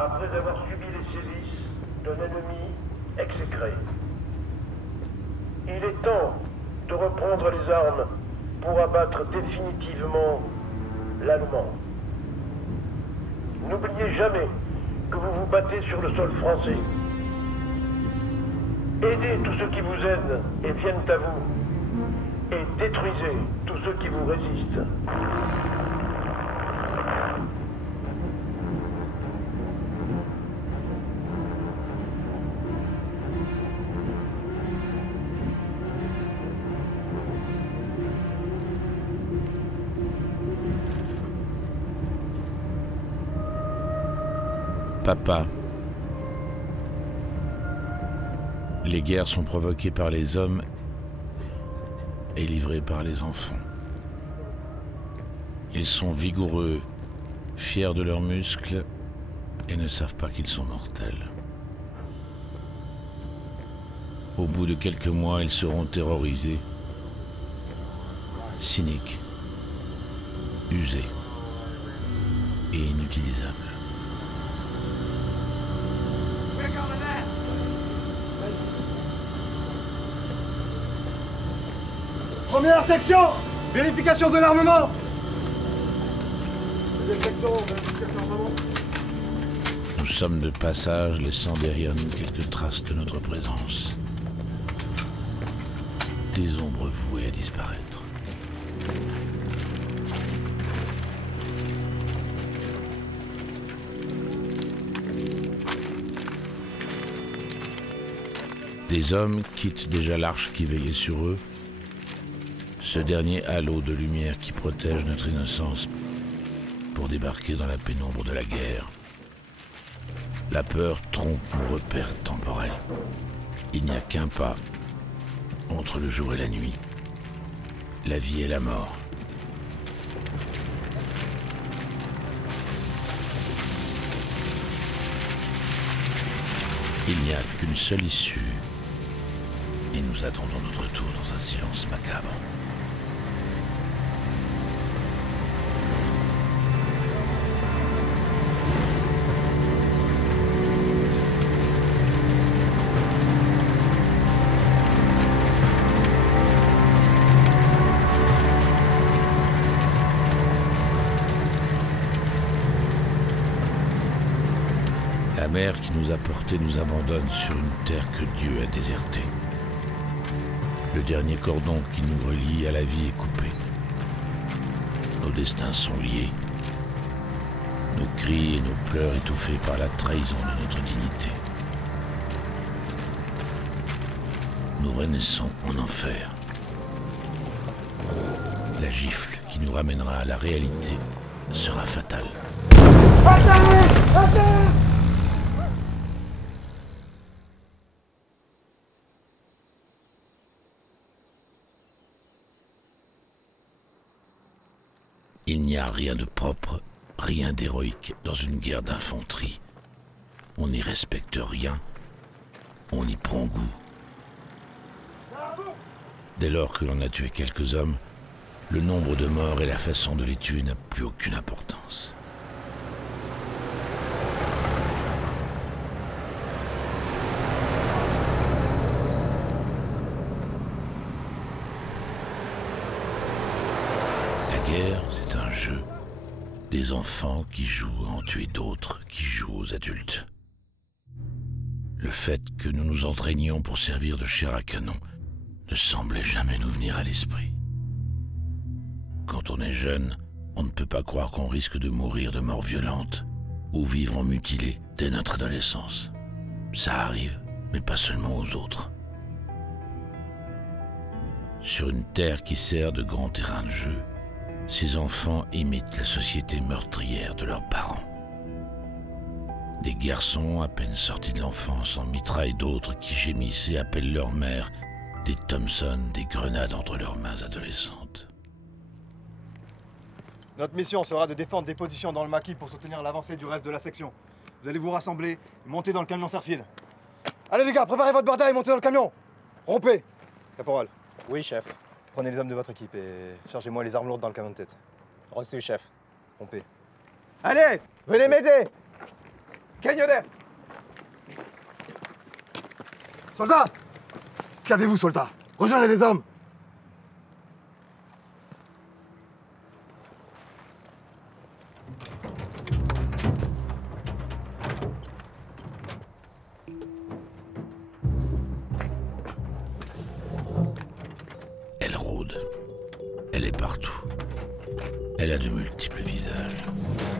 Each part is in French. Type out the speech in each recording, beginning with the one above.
après avoir subi les sévices d'un ennemi exécré. Il est temps de reprendre les armes pour abattre définitivement l'Allemand. N'oubliez jamais que vous vous battez sur le sol français. Aidez tous ceux qui vous aident et viennent à vous. Et détruisez tous ceux qui vous résistent. Papa. Les guerres sont provoquées par les hommes et livrées par les enfants. Ils sont vigoureux, fiers de leurs muscles et ne savent pas qu'ils sont mortels. Au bout de quelques mois, ils seront terrorisés, cyniques, usés et inutilisables. Première section, vérification de l'armement. Deuxième section, vérification d'armement. Nous sommes de passage, laissant derrière nous quelques traces de notre présence. Des ombres vouées à disparaître. Des hommes quittent déjà l'arche qui veillait sur eux, ce dernier halo de lumière qui protège notre innocence, pour débarquer dans la pénombre de la guerre. La peur trompe nos repères temporels. Il n'y a qu'un pas entre le jour et la nuit, la vie et la mort. Il n'y a qu'une seule issue, et nous attendons notre tour dans un silence macabre. La mer qui nous a portés nous abandonne sur une terre que Dieu a désertée. Le dernier cordon qui nous relie à la vie est coupé. Nos destins sont liés. Nos cris et nos pleurs étouffés par la trahison de notre dignité. Nous renaissons en enfer. La gifle qui nous ramènera à la réalité sera fatale. Il n'y a rien de propre, rien d'héroïque dans une guerre d'infanterie. On n'y respecte rien, on y prend goût. Dès lors que l'on a tué quelques hommes, le nombre de morts et la façon de les tuer n'a plus aucune importance. La guerre, c'est un jeu. Des enfants qui jouent à en tuer d'autres qui jouent aux adultes. Le fait que nous nous entraînions pour servir de chair à canon ne semblait jamais nous venir à l'esprit. Quand on est jeune, on ne peut pas croire qu'on risque de mourir de mort violente ou vivre en mutilé dès notre adolescence. Ça arrive, mais pas seulement aux autres. Sur une terre qui sert de grand terrain de jeu, ces enfants imitent la société meurtrière de leurs parents. Des garçons à peine sortis de l'enfance en mitraillent d'autres qui gémissent et appellent leur mère, des Thompson, des grenades entre leurs mains adolescentes. Notre mission sera de défendre des positions dans le maquis pour soutenir l'avancée du reste de la section. Vous allez vous rassembler et monter dans le camion Serfield. Allez les gars, préparez votre barda et montez dans le camion. Rompez. Caporal. Oui, chef. Prenez les hommes de votre équipe et chargez-moi les armes lourdes dans le camion de tête. Reçu, chef. Rompez. Allez, venez m'aider. Canyoner! Soldats! Qu'avez-vous, soldats? Rejoignez les hommes! Elle rôde. Elle est partout. Elle a de multiples visages,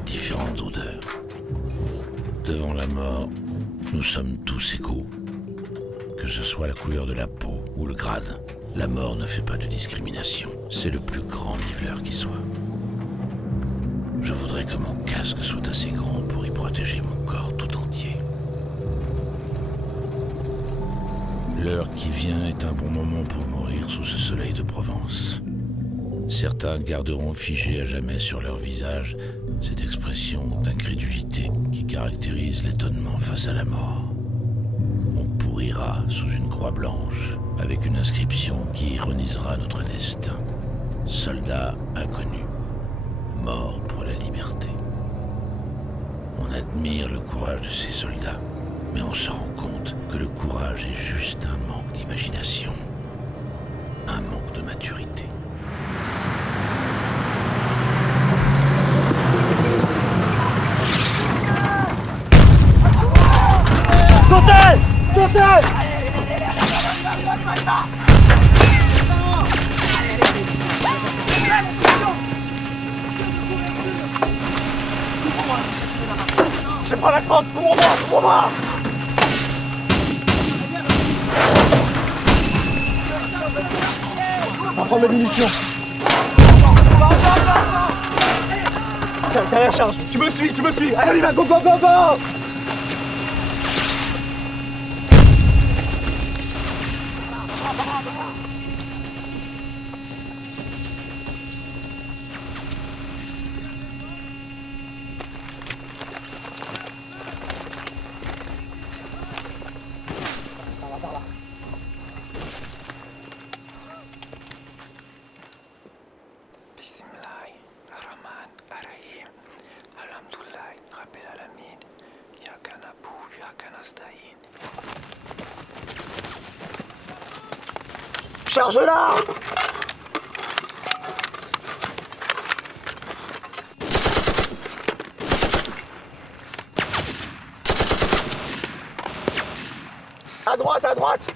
différentes odeurs. Devant la mort, nous sommes tous égaux. Que ce soit la couleur de la peau ou le grade, la mort ne fait pas de discrimination. C'est le plus grand niveleur qui soit. Je voudrais que mon casque soit assez grand pour y protéger mon corps tout entier. L'heure qui vient est un bon moment pour mourir sous ce soleil de Provence. Certains garderont figé à jamais sur leur visage cette expression d'incrédulité qui caractérise l'étonnement face à la mort. On pourrira sous une croix blanche avec une inscription qui ironisera notre destin. Soldats inconnus, morts pour la liberté. On admire le courage de ces soldats, mais on se rend compte que le courage est juste un manque d'imagination, un manque de maturité. Sautez! Sautez! Je prends la crampe, couvre-moi! On va prendre les munitions. T'as la charge, tu me suis! Allez, on y va, go, go, go, go! Charge-la! À droite, à droite!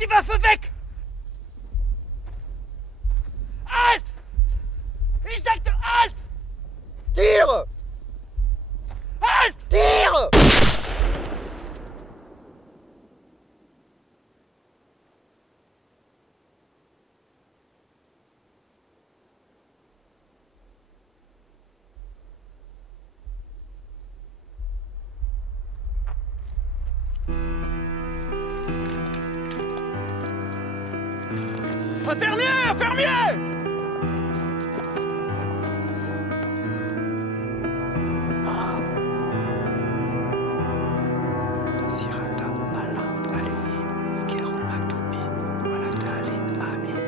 Die Waffe weg! Halt! Ich sagte halt! Tire! Halt! Tire! Fermier! Fermier! Sirata Alam Alehi Kerun Maktubi Waladalin Amin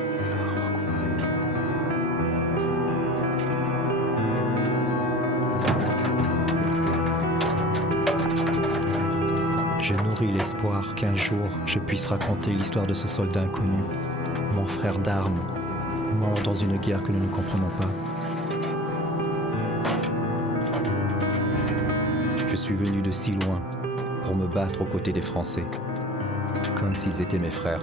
Je nourris l'espoir qu'un jour je puisse raconter l'histoire de ce soldat inconnu, mon frère d'armes, mort dans une guerre que nous ne comprenons pas. Je suis venu de si loin pour me battre aux côtés des Français, comme s'ils étaient mes frères.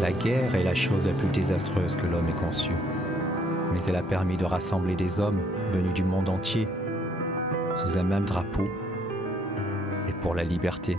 La guerre est la chose la plus désastreuse que l'homme ait conçue, mais elle a permis de rassembler des hommes venus du monde entier sous un même drapeau et pour la liberté.